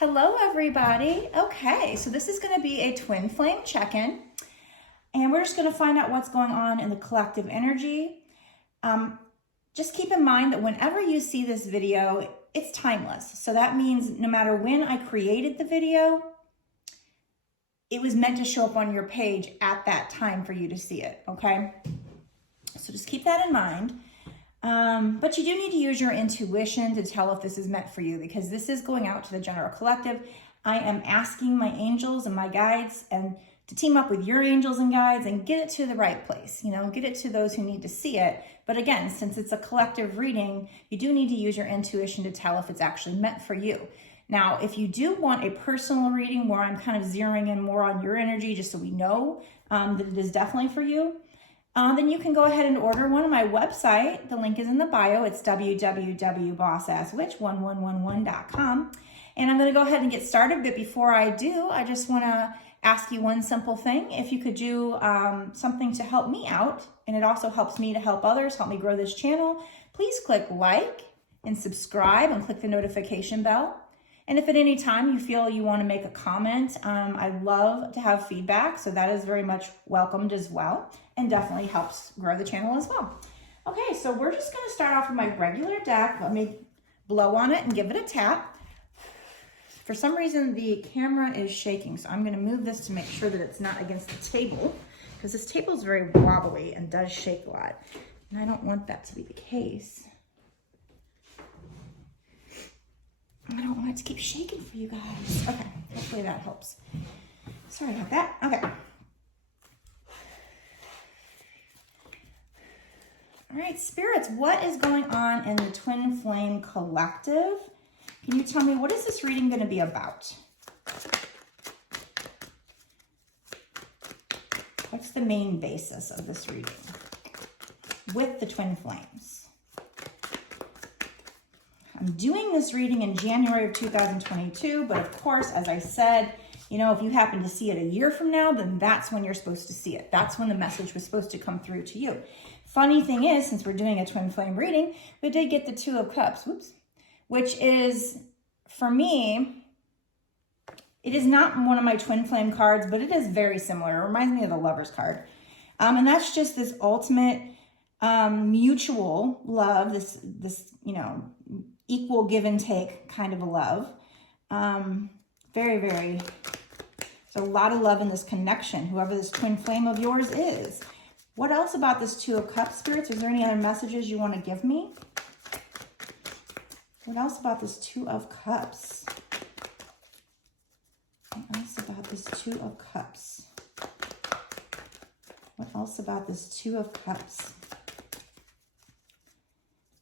Hello, everybody. Okay, so this is going to be a twin flame check-in, and we're just going to find out what's going on in the collective energy. Just keep in mind that whenever you see this video, it's timeless. So that means no matter when I created the video, it was meant to show up on your page at that time for you to see it, okay? So just keep that in mind. But you do need to use your intuition to tell if this is meant for you, because this is going out to the general collective. I am asking my angels and my guides and to team up with your angels and guides and get it to the right place, get it to those who need to see it. But again, since it's a collective reading, you do need to use your intuition to tell if it's actually meant for you. Now, if you do want a personal reading where I'm kind of zeroing in more on your energy, just so we know that it is definitely for you, then you can go ahead and order one on my website. The link is in the bio. It's www.bossasswitch1111.com. And I'm going to go ahead and get started. But before I do, I just want to ask you one simple thing. If you could do something to help me out, and it also helps me to help others, help me grow this channel, please click like and subscribe and click the notification bell. And if at any time you feel you want to make a comment, I love to have feedback. So that is very much welcomed as well, and definitely helps grow the channel as well. Okay, so we're just going to start off with my regular deck. Let me blow on it and give it a tap. For some reason, the camera is shaking, so I'm going to move this to make sure that it's not against the table, because this table is very wobbly and does shake a lot. And I don't want that to be the case. I don't want it to keep shaking for you guys. Okay, hopefully that helps. Sorry about that. Okay. All right, spirits, what is going on in the Twin Flame Collective? Can you tell me, what is this reading going to be about? What's the main basis of this reading with the Twin Flames? I'm doing this reading in January of 2022, but of course, as I said, if you happen to see it a year from now, then that's when you're supposed to see it. That's when the message was supposed to come through to you. Funny thing is, since we're doing a twin flame reading, we did get the Two of Cups, which is, for me, it is not one of my twin flame cards, but it is very similar. It reminds me of the Lover's card. And that's just this ultimate mutual love, this equal give and take kind of a love. Very, very, there's a lot of love in this connection, whoever this twin flame of yours is. What else about this Two of Cups, spirits? Is there any other messages you want to give me? What else about this Two of Cups? What else about this Two of Cups? What else about this Two of Cups?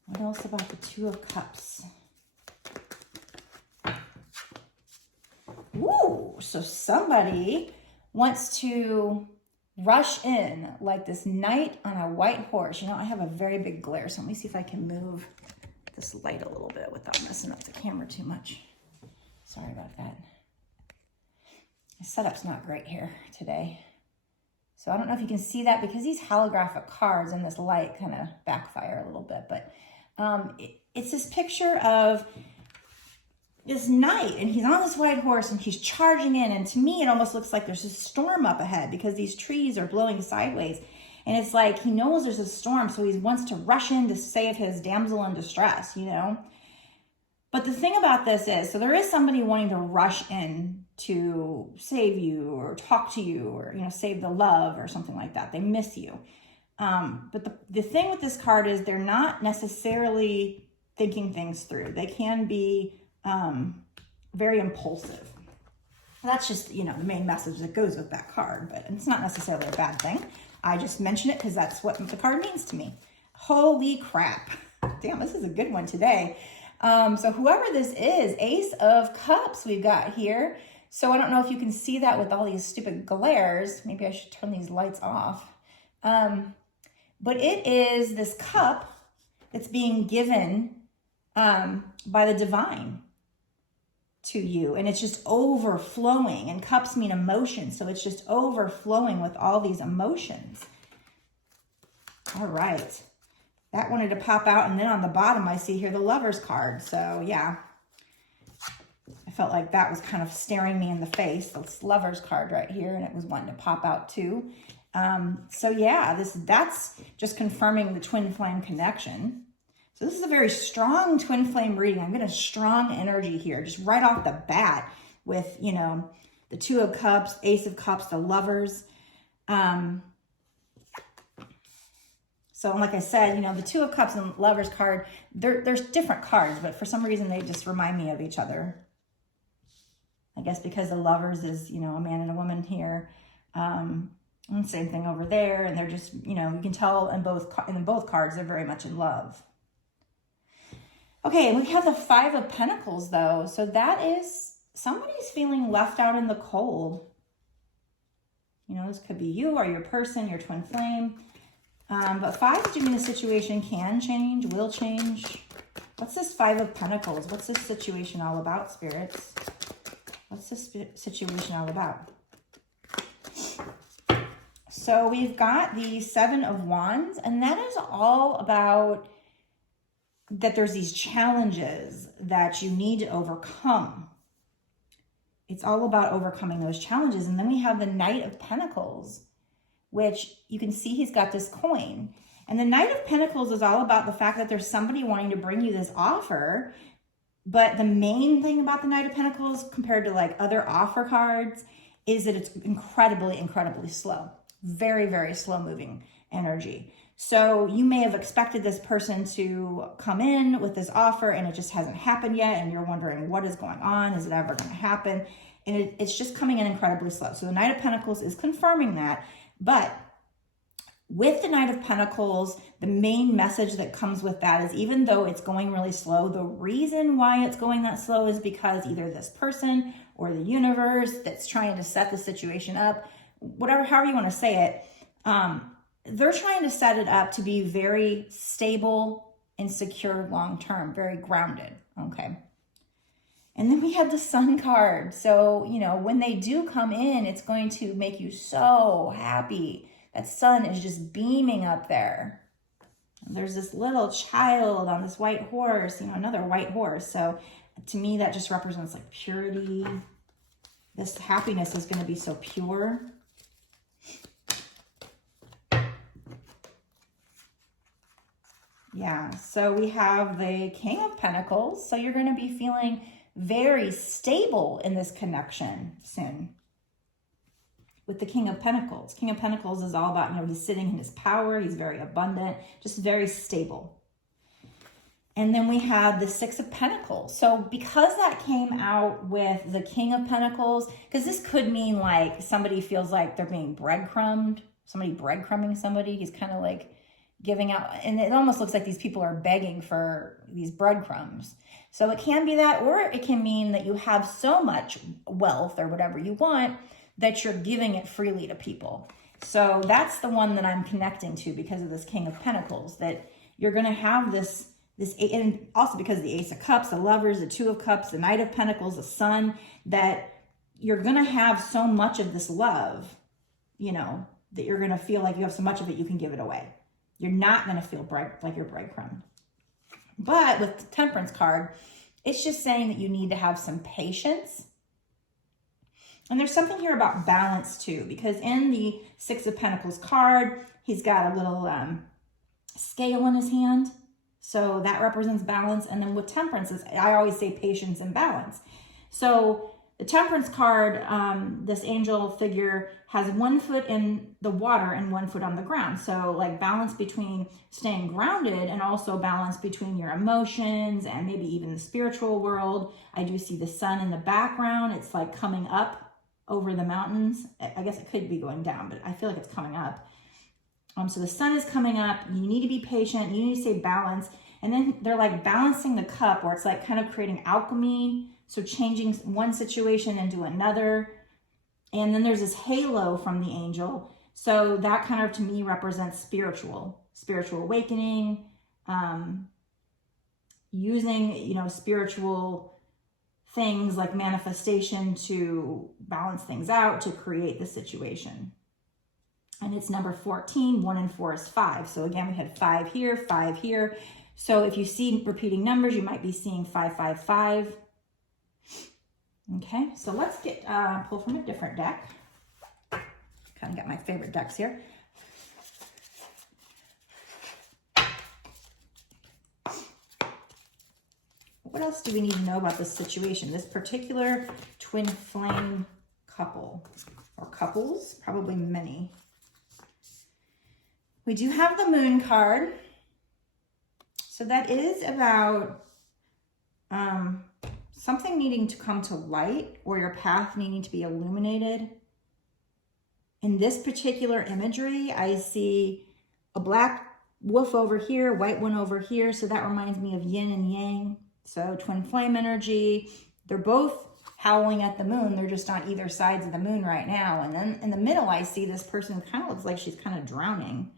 What else about the Two of Cups? Ooh, so somebody wants to rush in like this knight on a white horse. I have a very big glare, so let me see if I can move this light a little bit without messing up the camera too much. Sorry about that. My setup's not great here today. So I don't know if you can see that, because these holographic cards and this light kind of backfire a little bit, but it's this picture of this knight, and he's on this white horse and he's charging in, and to me it almost looks like there's a storm up ahead because these trees are blowing sideways, and it's like he knows there's a storm, so he wants to rush in to save his damsel in distress, But the thing about this is, so there is somebody wanting to rush in to save you or talk to you or, save the love or something like that. They miss you. But the thing with this card is they're not necessarily thinking things through. They can be very impulsive. That's just, the main message that goes with that card, but it's not necessarily a bad thing. I just mention it because that's what the card means to me. Holy crap. Damn, this is a good one today. So whoever this is, Ace of Cups we've got here. So I don't know if you can see that with all these stupid glares. Maybe I should turn these lights off. But it is this cup that's being given by the divine to you. And it's just overflowing. And cups mean emotion. So it's just overflowing with all these emotions. All right. That wanted to pop out. And then on the bottom, I see here the Lover's card. So yeah, felt like that was kind of staring me in the face. This Lover's card right here, and it was wanting to pop out too. So yeah, that's just confirming the twin flame connection. So this is a very strong twin flame reading. I'm getting a strong energy here, just right off the bat with, you know, the Two of Cups, Ace of Cups, the Lovers. So like I said, you know, the Two of Cups and Lovers card, there's different cards, but for some reason they just remind me of each other. I guess because the Lovers is, you know, a man and a woman here. And same thing over there. And they're just, you know, you can tell in both cards, they're very much in love. Okay, we have the Five of Pentacles though. So that is, somebody's feeling left out in the cold. You know, this could be you or your person, your twin flame. But fives do mean the situation can change, will change. What's this Five of Pentacles? What's this situation all about, spirits? What's this situation all about? So we've got the Seven of Wands, and that is all about that there's these challenges that you need to overcome. It's all about overcoming those challenges. And then we have the Knight of Pentacles, which you can see he's got this coin. And the Knight of Pentacles is all about the fact that there's somebody wanting to bring you this offer. But the main thing about the Knight of Pentacles compared to like other offer cards is that it's incredibly, incredibly slow. Very, very slow moving energy. So you may have expected this person to come in with this offer and it just hasn't happened yet. And you're wondering what is going on? Is it ever going to happen? And it's just coming in incredibly slow. So the Knight of Pentacles is confirming that. But with the Knight of Pentacles, the main message that comes with that is even though it's going really slow, the reason why it's going that slow is because either this person or the universe that's trying to set the situation up, whatever, however you want to say it, they're trying to set it up to be very stable and secure long-term, very grounded, okay? And then we have the Sun card. So, you know, when they do come in, it's going to make you so happy. That sun is just beaming up there. There's this little child on this white horse, you know, another white horse. So to me, that just represents like purity. This happiness is going to be so pure. Yeah, so we have the King of Pentacles. So you're going to be feeling very stable in this connection soon. With the King of Pentacles. King of Pentacles is all about, you know, he's sitting in his power. He's very abundant, just very stable. And then we have the Six of Pentacles. So because that came out with the King of Pentacles, because this could mean like somebody feels like they're being breadcrumbed, somebody breadcrumbing somebody. He's kind of like giving out, and it almost looks like these people are begging for these breadcrumbs. So it can be that, or it can mean that you have so much wealth or whatever you want that you're giving it freely to people. So that's the one that I'm connecting to because of this King of Pentacles, that you're going to have this, and also because of the Ace of Cups, the Lovers, the Two of Cups, the Knight of Pentacles, the Sun, that you're going to have so much of this love, you know, that you're going to feel like you have so much of it, you can give it away. You're not going to feel like you're breadcrumbed. But with the Temperance card, it's just saying that you need to have some patience. And there's something here about balance too, because in the Six of Pentacles card, he's got a little scale in his hand. So that represents balance. And then with Temperance, I always say patience and balance. So the Temperance card, this angel figure has 1 foot in the water and 1 foot on the ground. So like balance between staying grounded and also balance between your emotions and maybe even the spiritual world. I do see the sun in the background. It's like coming up over the mountains. I guess it could be going down, but I feel like it's coming up. So the sun is coming up. You need to be patient. You need to stay balanced. And then they're like balancing the cup, where it's like kind of creating alchemy. So changing one situation into another. And then there's this halo from the angel. So that kind of, to me, represents spiritual awakening, using, you know, spiritual things like manifestation to balance things out, to create the situation. And it's number 14, 1 and 4 is 5. So again, we had 5 here, 5 here. So if you see repeating numbers, you might be seeing 5, 5, 5. Okay, so let's get pull from a different deck. Kind of got my favorite decks here. What else do we need to know about this situation? This particular twin flame couple, or couples, probably many. We do have the Moon card. So that is about something needing to come to light, or your path needing to be illuminated. In this particular imagery, I see a black wolf over here, white one over here. So that reminds me of yin and yang. So twin flame energy. They're both howling at the moon. They're just on either sides of the moon right now. And then in the middle, I see this person who kind of looks like she's kind of drowning.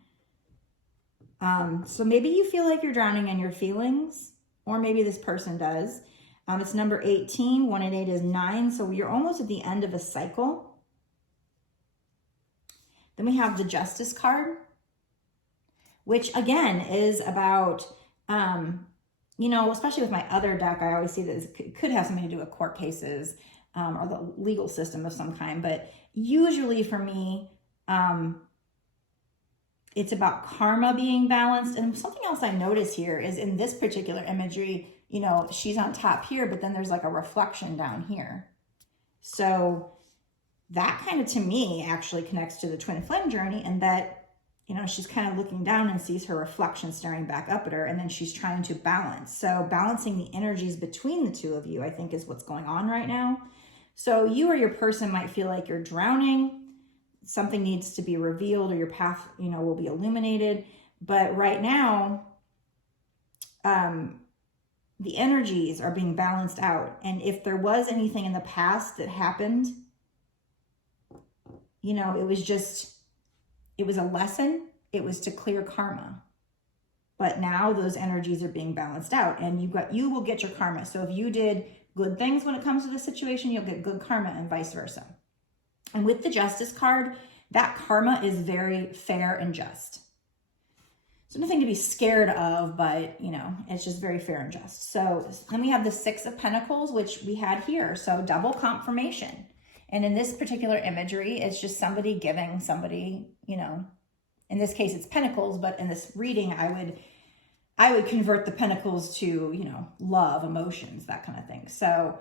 So maybe you feel like you're drowning in your feelings, or maybe this person does. It's number 18. 1 and 8 is 9. So you're almost at the end of a cycle. Then we have the Justice card, which again is about, you know, especially with my other deck, I always see that it could have something to do with court cases or the legal system of some kind. But usually for me, it's about karma being balanced. And something else I notice here is in this particular imagery, you know, she's on top here, but then there's like a reflection down here. So that kind of, to me, actually connects to the twin flame journey, and that, you know, she's kind of looking down and sees her reflection staring back up at her, and then she's trying to balance. So balancing the energies between the two of you, I think, is what's going on right now. So you or your person might feel like you're drowning. Something needs to be revealed, or your path, you know, will be illuminated. But right now, the energies are being balanced out. And if there was anything in the past that happened, you know, it was a lesson. It was to clear karma. But now those energies are being balanced out, and you will get your karma. So if you did good things when it comes to the situation, you'll get good karma, and vice versa. And with the Justice card, that karma is very fair and just. So nothing to be scared of, but, you know, it's just very fair and just. So then we have the 6 of Pentacles, which we had here. So double confirmation. And in this particular imagery, it's just somebody giving somebody, you know, in this case, it's Pentacles, but in this reading, I would convert the Pentacles to, you know, love, emotions, that kind of thing. So,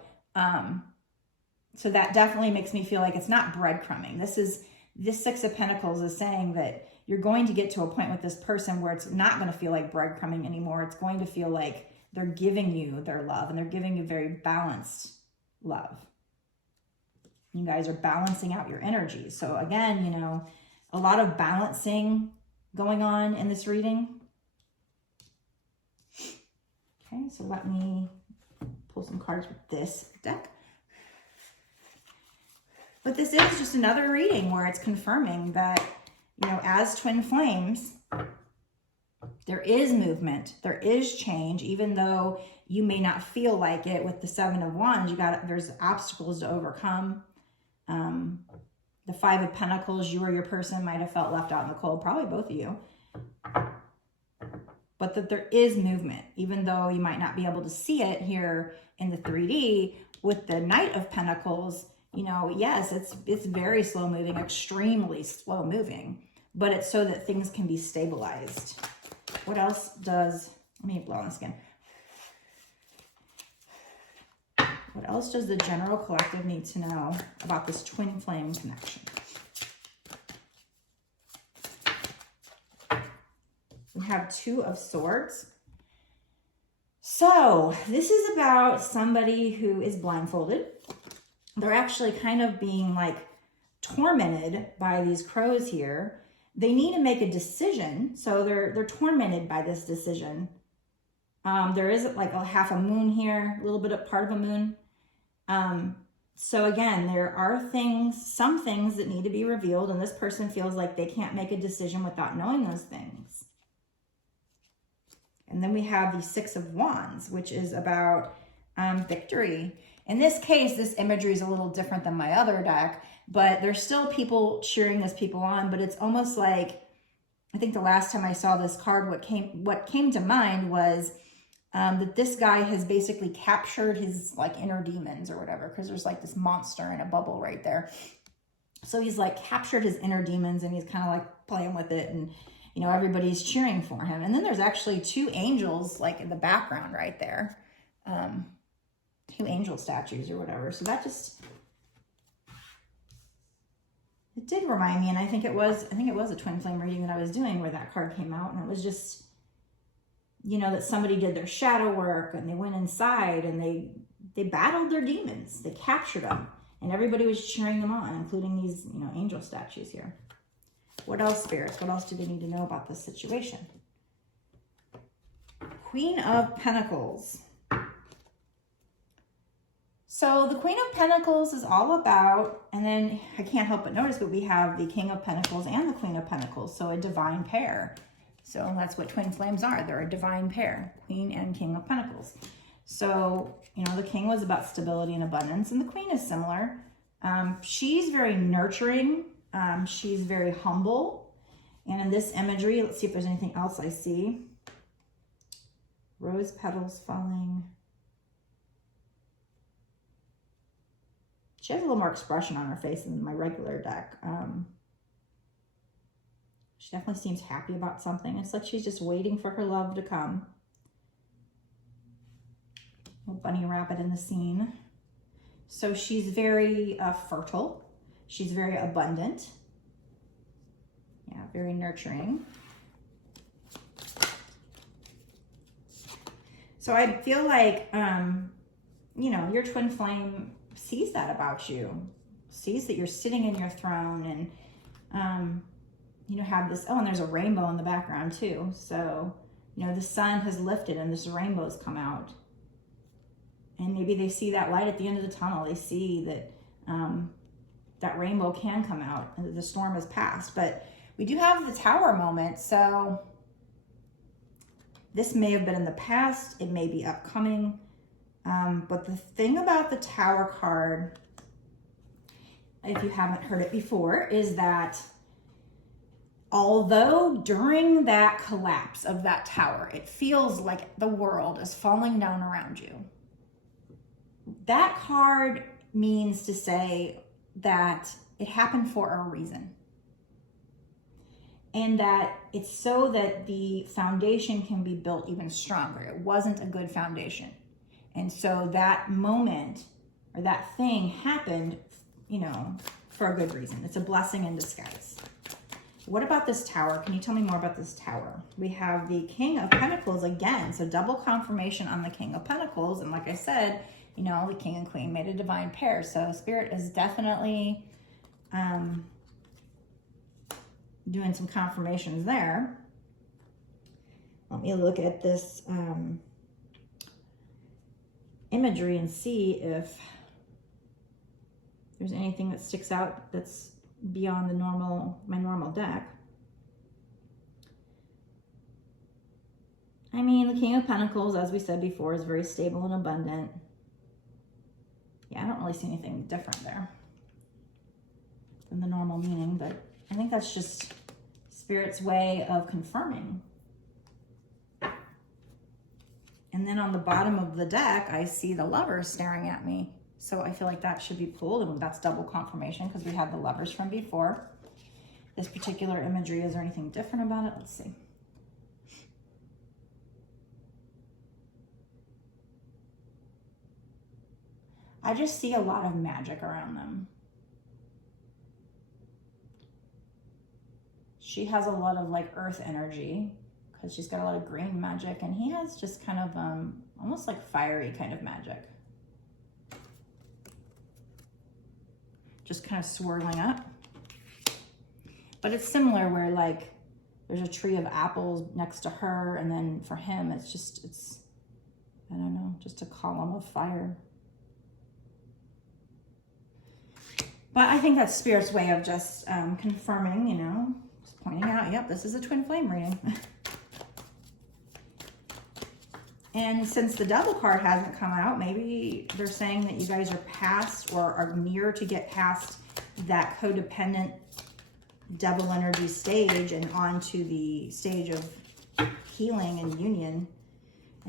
so that definitely makes me feel like it's not breadcrumbing. This 6 of Pentacles is saying that you're going to get to a point with this person where it's not going to feel like breadcrumbing anymore. It's going to feel like they're giving you their love, and they're giving you very balanced love. You guys are balancing out your energy. So again, you know, a lot of balancing going on in this reading. Okay, so let me pull some cards with this deck. But this is just another reading where it's confirming that, you know, as twin flames, there is movement, there is change, even though you may not feel like it. With the 7 of Wands, there's obstacles to overcome. The 5 of Pentacles, you or your person might have felt left out in the cold, probably both of you. But that there is movement, even though you might not be able to see it here in the 3D. With the Knight of Pentacles, you know, yes, it's very slow moving, extremely slow moving, but it's so that things can be stabilized. What else does, let me blow on this again. What else does the general collective need to know about this twin flame connection? We have 2 of Swords. So this is about somebody who is blindfolded. They're actually kind of being like tormented by these crows here. They need to make a decision. So they're tormented by this decision. There is like a half a moon here, a little bit of part of a moon. So again, there are some things that need to be revealed, and this person feels like they can't make a decision without knowing those things. And then we have the 6 of Wands, which is about victory. In this case, this imagery is a little different than my other deck, but there's still people cheering those people on. But it's almost like, I think the last time I saw this card, what came to mind was that this guy has basically captured his like inner demons or whatever, because there's like this monster in a bubble right there. So he's like captured his inner demons and he's kind of like playing with it, and you know, everybody's cheering for him. And then there's actually two angels like in the background right there. Two angel statues or whatever. So that just, it did remind me, and I think it was a twin flame reading that I was doing where that card came out, and it was just, you know, that somebody did their shadow work and they went inside and they battled their demons. They captured them, and everybody was cheering them on, including these, you know, angel statues here. What else, spirits? What else do they need to know about this situation? Queen of Pentacles. So the Queen of Pentacles is all about, and then I can't help but notice, but we have the King of Pentacles and the Queen of Pentacles, so a divine pair. So that's what twin flames are. They're a divine pair, Queen and King of Pentacles. So, you know, the King was about stability and abundance, and the Queen is similar. She's very nurturing. She's very humble. And in this imagery, let's see if there's anything else I see. Rose petals falling. She has a little more expression on her face than my regular deck. She definitely seems happy about something. It's like she's just waiting for her love to come. Little bunny rabbit in the scene. So she's very fertile. She's very abundant. Yeah, very nurturing. So I feel like, you know, your twin flame sees that about you, sees that you're sitting in your throne, and you know, have this, oh, and there's a rainbow in the background too. So, you know, the sun has lifted and this rainbow's come out, and maybe they see that light at the end of the tunnel. They see that that rainbow can come out and that the storm has passed. But we do have the Tower moment, so this may have been in the past, it may be upcoming. But the thing about the Tower card, if you haven't heard it before, is that although during that collapse of that tower, it feels like the world is falling down around you, that card means to say that it happened for a reason. And that it's so that the foundation can be built even stronger. It wasn't a good foundation. And so that moment or that thing happened, you know, for a good reason. It's a blessing in disguise. What about this Tower? Can you tell me more about this Tower? We have the King of Pentacles again. So double confirmation on the King of Pentacles. And like I said, you know, the King and Queen made a divine pair. So Spirit is definitely doing some confirmations there. Let me look at this imagery and see if there's anything that sticks out that's beyond my normal deck. I mean, the King of Pentacles, as we said before, is very stable and abundant. Yeah, I don't really see anything different there than the normal meaning, but I think that's just Spirit's way of confirming. And then on the bottom of the deck, I see the Lovers staring at me. So I feel like that should be pulled, and that's double confirmation because we had the Lovers from before. This particular imagery, is there anything different about it? Let's see. I just see a lot of magic around them. She has a lot of like earth energy because she's got a lot of green magic, and he has just kind of almost like fiery kind of magic. Just kind of swirling up. But it's similar where like there's a tree of apples next to her, and then for him it's I don't know, just a column of fire. But I think that's Spirit's way of just confirming, you know, just pointing out, yep, this is a twin flame reading. And since the Devil card hasn't come out, maybe they're saying that you guys are past or are near to get past that codependent devil energy stage and onto the stage of healing and union.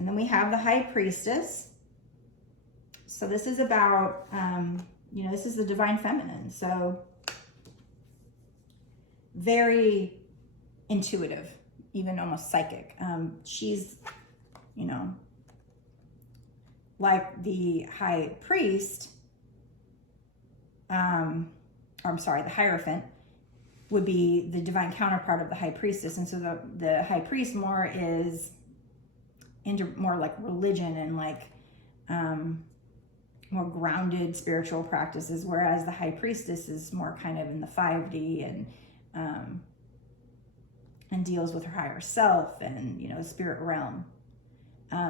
And then we have the High Priestess. So this is about, you know, this is the divine feminine. So very intuitive, even almost psychic. She's, you know, like the High Priest, or I'm sorry, the Hierophant would be the divine counterpart of the High Priestess. And so the High Priest more is into more like religion and like more grounded spiritual practices, whereas the High Priestess is more kind of in the 5D and deals with her higher self and, you know, spirit realm.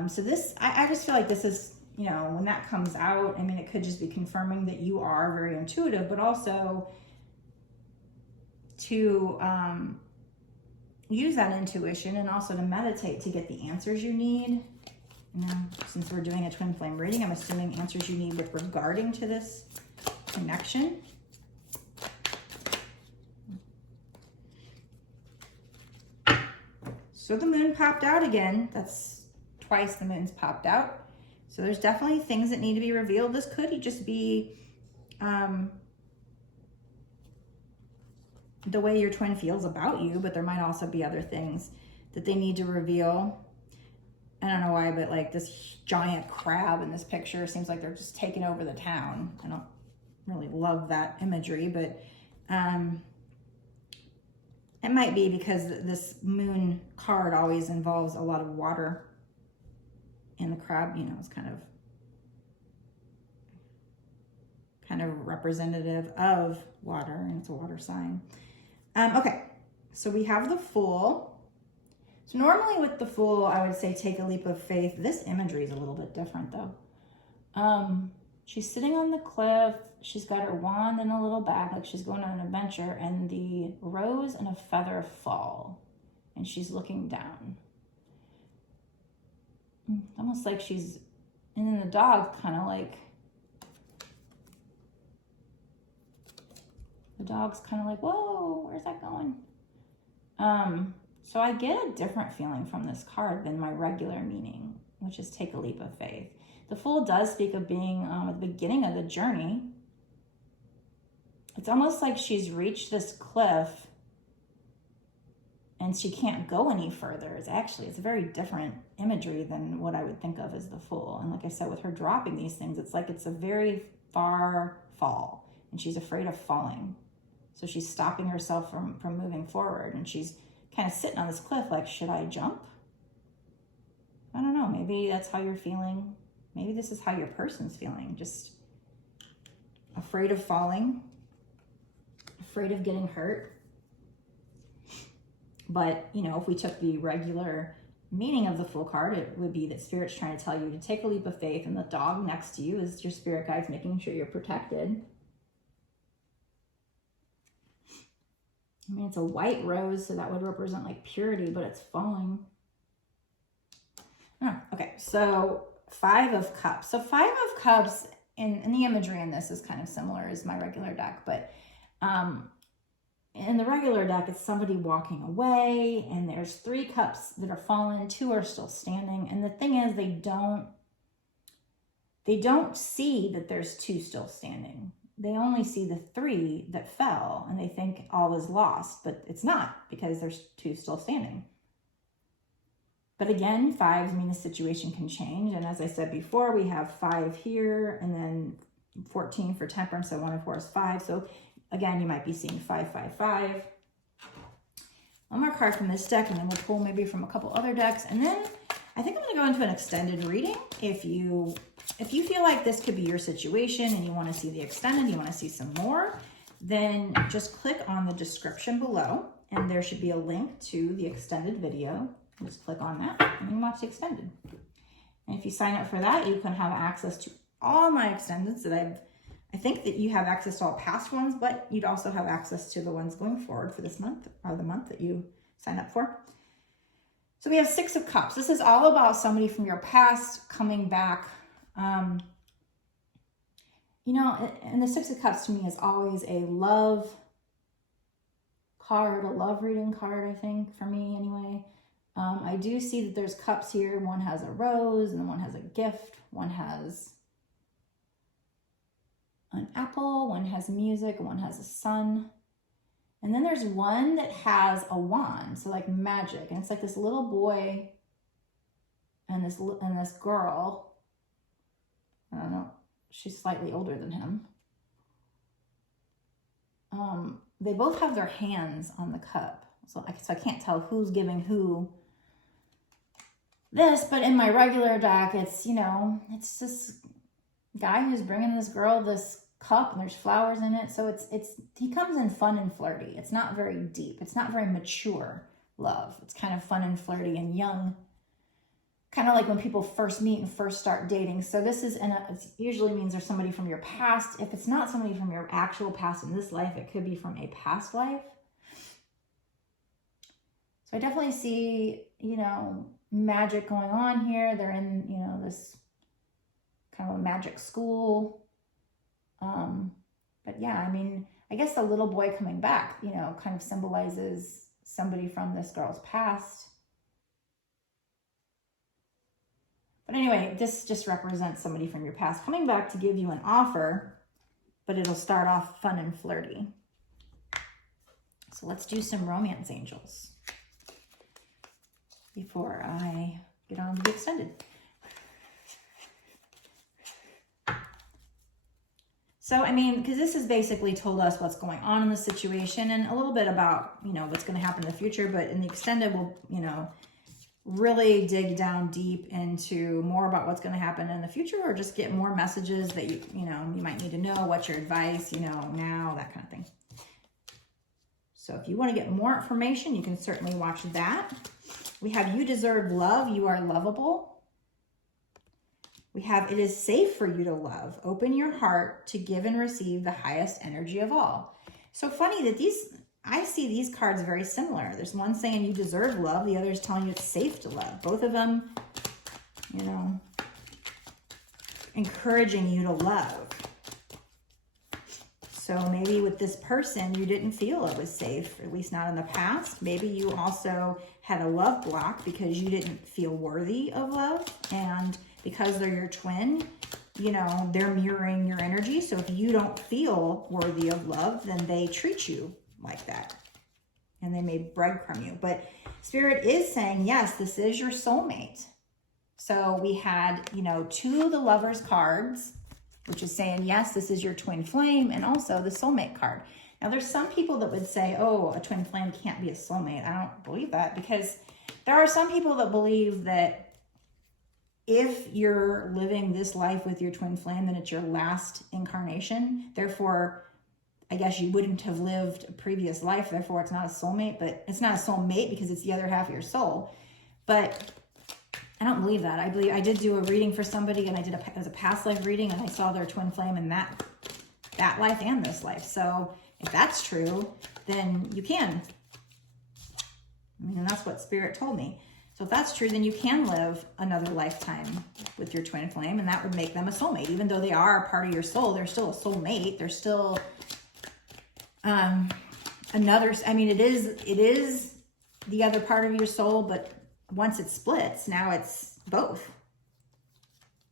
So this, I just feel like this is, you know, when that comes out, I mean, it could just be confirming that you are very intuitive, but also to use that intuition and also to meditate to get the answers you need. You know, since we're doing a twin flame reading, I'm assuming answers you need with regarding to this connection. So the moon popped out again. That's twice the moon's popped out. So there's definitely things that need to be revealed. This could just be the way your twin feels about you, but there might also be other things that they need to reveal. I don't know why, but like this giant crab in this picture seems like they're just taking over the town. I don't really love that imagery, but it might be because this moon card always involves a lot of water. And the crab, you know, is kind of representative of water, and it's a water sign. Okay, so we have the Fool. So normally with the Fool, I would say take a leap of faith. This imagery is a little bit different though. She's sitting on the cliff. She's got her wand in a little bag, like she's going on an adventure, and the rose and a feather fall, and she's looking down. Almost like she's, and then the dog kind of like, the dog's kind of like, whoa, where's that going? So I get a different feeling from this card than my regular meaning, which is take a leap of faith. The Fool does speak of being at the beginning of the journey. It's almost like she's reached this cliff and she can't go any further. It's very different imagery than what I would think of as the Fool. And like I said, with her dropping these things, it's like it's a very far fall and she's afraid of falling. So she's stopping herself from moving forward, and she's kind of sitting on this cliff like, should I jump? I don't know, maybe that's how you're feeling. Maybe this is how your person's feeling, just afraid of falling, afraid of getting hurt. But, you know, if we took the regular meaning of the Fool card, it would be that Spirit's trying to tell you to take a leap of faith, and the dog next to you is your spirit guides making sure you're protected. I mean, it's a white rose, so that would represent like purity, but it's falling. Oh, okay, so 5 of Cups. So 5 of Cups, in the imagery in this is kind of similar as my regular deck, but in the regular deck, it's somebody walking away, and there's 3 cups that are fallen, 2 are still standing. And the thing is, they don't see that there's 2 still standing. They only see the 3 that fell, and they think all is lost, but it's not, because there's 2 still standing. But again, 5s mean the situation can change. And as I said before, we have 5 here, and then 14 for Temperance, so 1 and 4 is 5. So again, you might be seeing 5, 5, 5. One more card from this deck, and then we'll pull maybe from a couple other decks. And then I think I'm going to go into an extended reading. If you feel like this could be your situation and you want to see the extended, you want to see some more, then just click on the description below, and there should be a link to the extended video. Just click on that and you watch the extended. And if you sign up for that, you can have access to all my extendeds that I think that you have access to all past ones, but you'd also have access to the ones going forward for this month, or the month that you sign up for. So we have 6 of Cups. This is all about somebody from your past coming back. You know, and the 6 of Cups to me is always a love card, a love reading card, I think, for me anyway. I do see that there's cups here. One has a rose and one has a gift. One has an apple, one has music, one has a sun. And then there's one that has a wand, so like magic. And it's like this little boy and this girl. I don't know, she's slightly older than him. They both have their hands on the cup. So I can't tell who's giving who this, but in my regular deck, it's, you know, it's this guy who's bringing this girl this cup and there's flowers in it. So he comes in fun and flirty. It's not very deep. It's not very mature love. It's kind of fun and flirty and young, kind of like when people first meet and first start dating. So this is, it usually means there's somebody from your past. If it's not somebody from your actual past in this life, it could be from a past life. So I definitely see, you know, magic going on here. They're in, you know, this kind of a magic school. But yeah, I mean, I guess the little boy coming back, you know, kind of symbolizes somebody from this girl's past. But anyway, this just represents somebody from your past coming back to give you an offer, but it'll start off fun and flirty. So let's do some romance angels before I get on to the extended. So, I mean, because this has basically told us what's going on in the situation and a little bit about, you know, what's going to happen in the future. But in the extended, we'll, you know, really dig down deep into more about what's going to happen in the future, or just get more messages that you know, you might need to know. What's your advice, you know, now, that kind of thing. So if you want to get more information, you can certainly watch that. We have you deserve love. You are lovable. We have, it is safe for you to love. Open your heart to give and receive the highest energy of all. So funny that I see these cards very similar. There's one saying you deserve love. The other is telling you it's safe to love. Both of them, you know, encouraging you to love. So maybe with this person, you didn't feel it was safe, at least not in the past. Maybe you also had a love block because you didn't feel worthy of love. And because they're your twin, you know, they're mirroring your energy. So if you don't feel worthy of love, then they treat you like that. And they may breadcrumb you. But Spirit is saying, yes, this is your soulmate. So we had, you know, 2 of the Lovers cards, which is saying, yes, this is your twin flame, and also the soulmate card. Now, there's some people that would say, oh, a twin flame can't be a soulmate. I don't believe that, because there are some people that believe that if you're living this life with your twin flame, then it's your last incarnation. Therefore, I guess you wouldn't have lived a previous life. Therefore, it's not a soulmate, but it's not a soulmate because it's the other half of your soul. But I don't believe that. I did do a reading for somebody, and it was a past life reading, and I saw their twin flame in that life and this life. So if that's true, then you can. I mean, and that's what Spirit told me. So if that's true, then you can live another lifetime with your twin flame, and that would make them a soulmate. Even though they are a part of your soul, they're still a soulmate. They're still another. I mean, it is the other part of your soul, but once it splits, now it's both.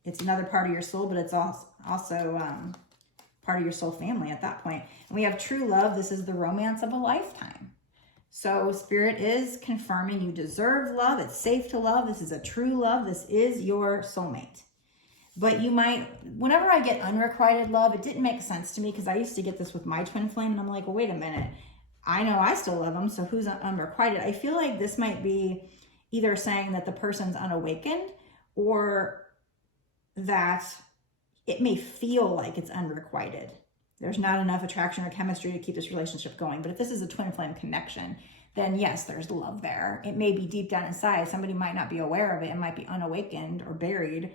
It's another part of your soul, but it's also part of your soul family at that point. And we have true love. This is the romance of a lifetime. So Spirit is confirming you deserve love. It's safe to love. This is a true love. This is your soulmate. But you might, whenever I get unrequited love, it didn't make sense to me because I used to get this with my twin flame, and I'm like, well, wait a minute. I know I still love them, so who's unrequited? I feel like this might be either saying that the person's unawakened, or that it may feel like it's unrequited. There's not enough attraction or chemistry to keep this relationship going. But if this is a twin flame connection, then yes, there's love there. It may be deep down inside. Somebody might not be aware of it. It might be unawakened or buried.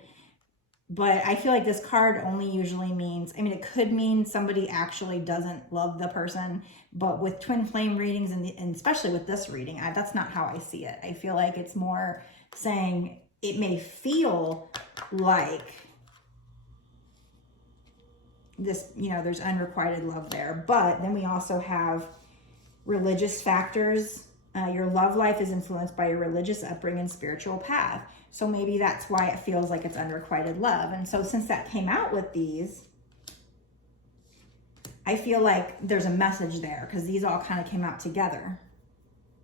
But I feel like this card only usually means, I mean, it could mean somebody actually doesn't love the person. But with twin flame readings, and especially with this reading, that's not how I see it. I feel like it's more saying it may feel like this, you know, there's unrequited love there. But then we also have religious factors Your love life is influenced by your religious upbringing and spiritual path. So maybe that's why it feels like it's unrequited love. And so since that came out with these, I feel like there's a message there because these all kind of came out together.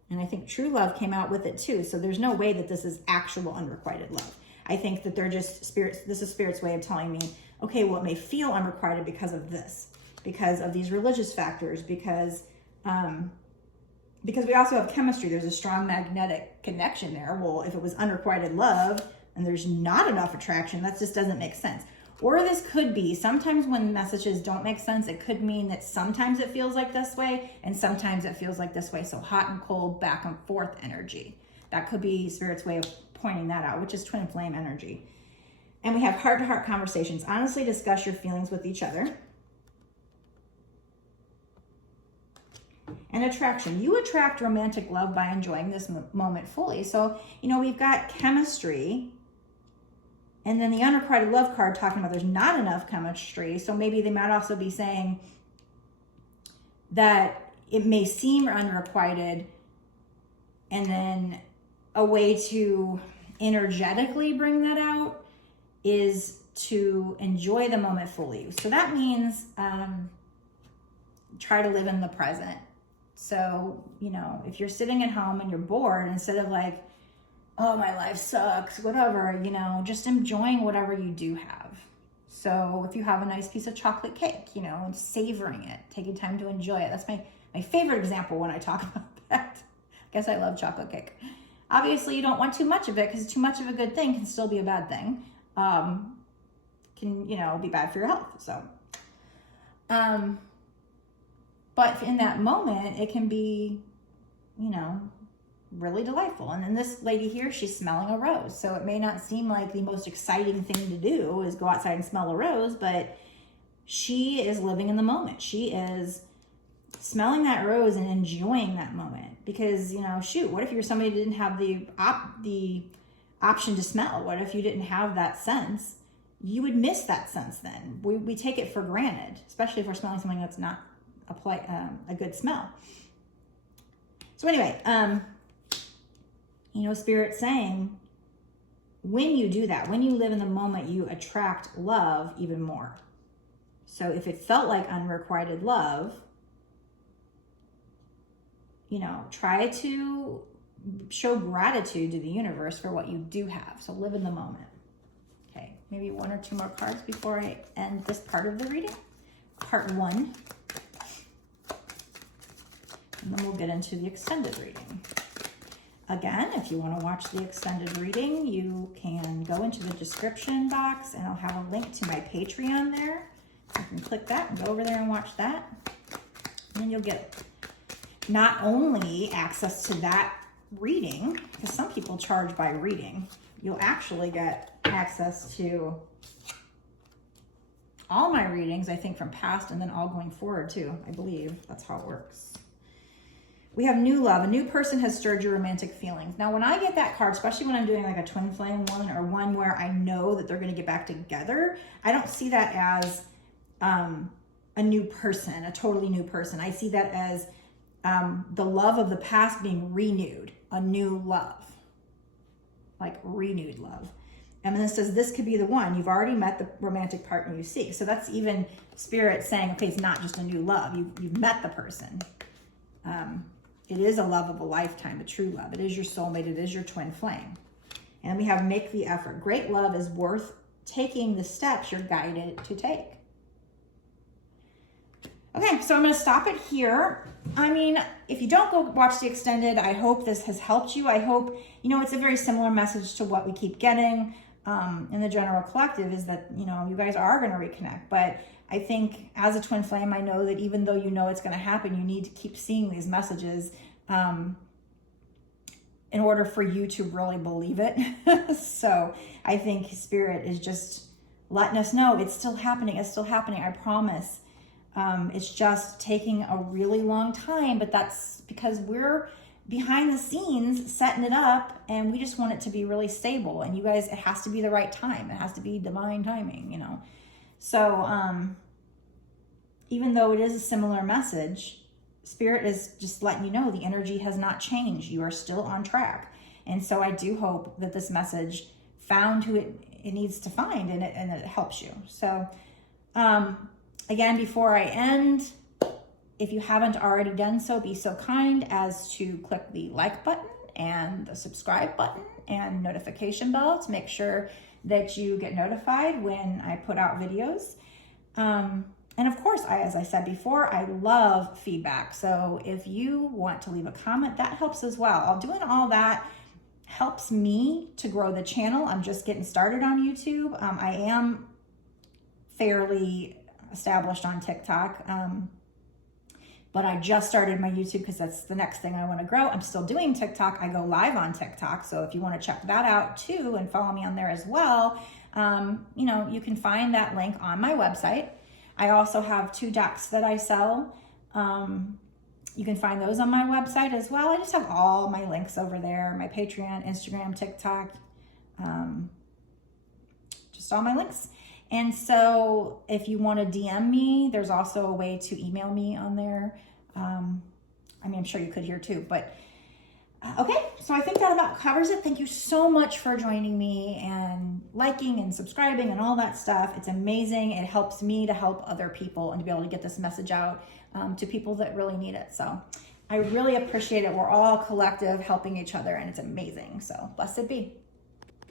And I think true love came out with it too. So there's no way that this is actual unrequited love. I think that they're just spirits. This is Spirit's way of telling me, okay, well, it may feel unrequited because of this, because of these religious factors, because we also have chemistry. There's a strong magnetic connection there. Well, if it was unrequited love and there's not enough attraction, that just doesn't make sense. Or this could be, sometimes when messages don't make sense, it could mean that sometimes it feels like this way and sometimes it feels like this way. So hot and cold, back and forth energy. That could be Spirit's way of pointing that out, which is twin flame energy. And we have heart-to-heart conversations. Honestly discuss your feelings with each other. And attraction. You attract romantic love by enjoying this moment fully. So, you know, we've got chemistry. And then the unrequited love card talking about there's not enough chemistry. So maybe they might also be saying that it may seem unrequited, and then a way to energetically bring that out is to enjoy the moment fully. So that means try to live in the present. So, you know, if you're sitting at home and you're bored, instead of like, oh, my life sucks, whatever, you know, just enjoying whatever you do have. So if you have a nice piece of chocolate cake, you know, and savoring it, taking time to enjoy it. That's my favorite example when I talk about that. I guess I love chocolate cake. Obviously, you don't want too much of it because too much of a good thing can still be a bad thing. Can, you know, be bad for your health. So, but in that moment, it can be, you know, really delightful. And then this lady here, she's smelling a rose. So it may not seem like the most exciting thing to do is go outside and smell a rose, but she is living in the moment. She is smelling that rose and enjoying that moment. Because, you know, shoot, what if you're somebody who didn't have the option to smell? What if you didn't have that sense? You would miss that sense then. We take it for granted, especially if we're smelling something that's not a good smell. So anyway, you know, Spirit's saying, when you do that, when you live in the moment, you attract love even more. So if it felt like unrequited love, you know, try to show gratitude to the universe for what you do have. So live in the moment. Okay, maybe one or two more cards before I end this part of the reading. Part 1. And then we'll get into the extended reading. Again, if you want to watch the extended reading, you can go into the description box and I'll have a link to my Patreon there. You can click that and go over there and watch that. And then you'll get not only access to that reading, because some people charge by reading, you'll actually get access to all my readings, I think, from past and then all going forward too. I believe that's how it works. We have new love. A new person has stirred your romantic feelings. Now, when I get that card, especially when I'm doing like a twin flame one or one where I know that they're going to get back together, I don't see that as a new person, a totally new person. I see that as the love of the past being renewed, a new love, like renewed love. And then it says this could be the one. You've already met the romantic partner you seek. So that's even Spirit saying, okay, it's not just a new love. You've met the person. It is a love of a lifetime, a true love. It is your soulmate. It is your twin flame. And we have make the effort. Great love is worth taking the steps you're guided to take. Okay, so I'm going to stop it here. I mean, if you don't go watch the extended, I hope this has helped you. I hope, you know, it's a very similar message to what we keep getting in the general collective is that, you know, you guys are going to reconnect. But I think as a twin flame, I know that even though you know it's going to happen, you need to keep seeing these messages in order for you to really believe it. So I think Spirit is just letting us know it's still happening. It's still happening. I promise. It's just taking a really long time, but that's because we're behind the scenes setting it up and we just want it to be really stable. And you guys, it has to be the right time. It has to be divine timing, you know? So, even though it is a similar message, Spirit is just letting you know the energy has not changed. You are still on track. And so I do hope that this message found who it needs to find, and it helps you. So again, before I end, if you haven't already done so, be so kind as to click the like button and the subscribe button and notification bell to make sure that you get notified when I put out videos. And of course, as I said before, I love feedback. So if you want to leave a comment, that helps as well. Doing all that helps me to grow the channel. I'm just getting started on YouTube. I am fairly established on TikTok. But I just started my YouTube because that's the next thing I want to grow. I'm still doing TikTok. I go live on TikTok. So if you want to check that out too and follow me on there as well, you can find that link on my website. I also have 2 decks that I sell. You can find those on my website as well. I just have all my links over there, my Patreon, Instagram, TikTok, just all my links. And so if you want to DM me, there's also a way to email me on there. I'm sure you could here too, but okay. So I think that about covers it. Thank you so much for joining me and liking and subscribing and all that stuff. It's amazing. It helps me to help other people and to be able to get this message out to people that really need it. So I really appreciate it. We're all collective helping each other, and it's amazing. So blessed be.